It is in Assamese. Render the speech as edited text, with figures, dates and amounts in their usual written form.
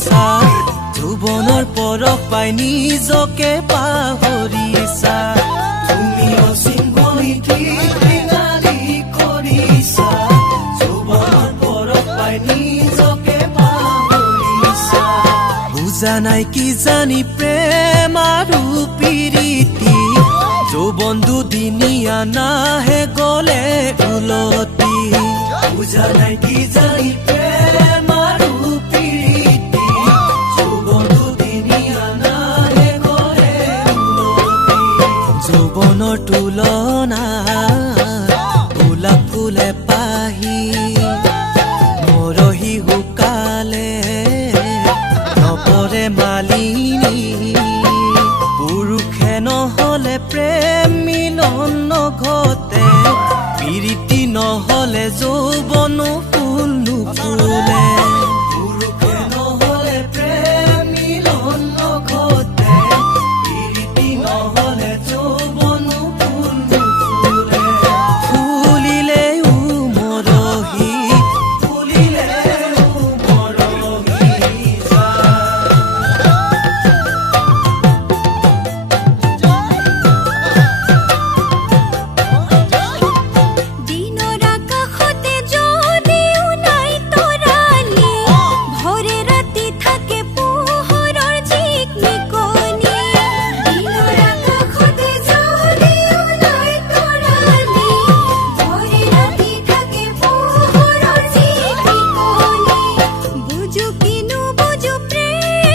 কৰিছা যৌৱনৰ পৰশ পাই নিজকে পাহৰিছা তুমি অসীম বৈঠি বিনালি কৰিছা যৌৱনৰ পৰশ পাই নিজকে পাহৰিছা বুজা নাই কি জানি প্ৰেম আৰু প্ৰীতি যৌৱন দুদিনীয়া নাহে গলে উলটি বুজা নাই কি জানি প্ৰেম আৰু প্ৰীতি যৌৱন দুদিনীয়া নাহে গলে উলটি যৌৱনৰ তুলনা গোলাপ ফুলে পাহি মৰহি শুকালে নপৰে মালিনী পুৰুষে নহলে প্ৰেম মিলন নঘটে প্ৰীতি নহলে যৌৱন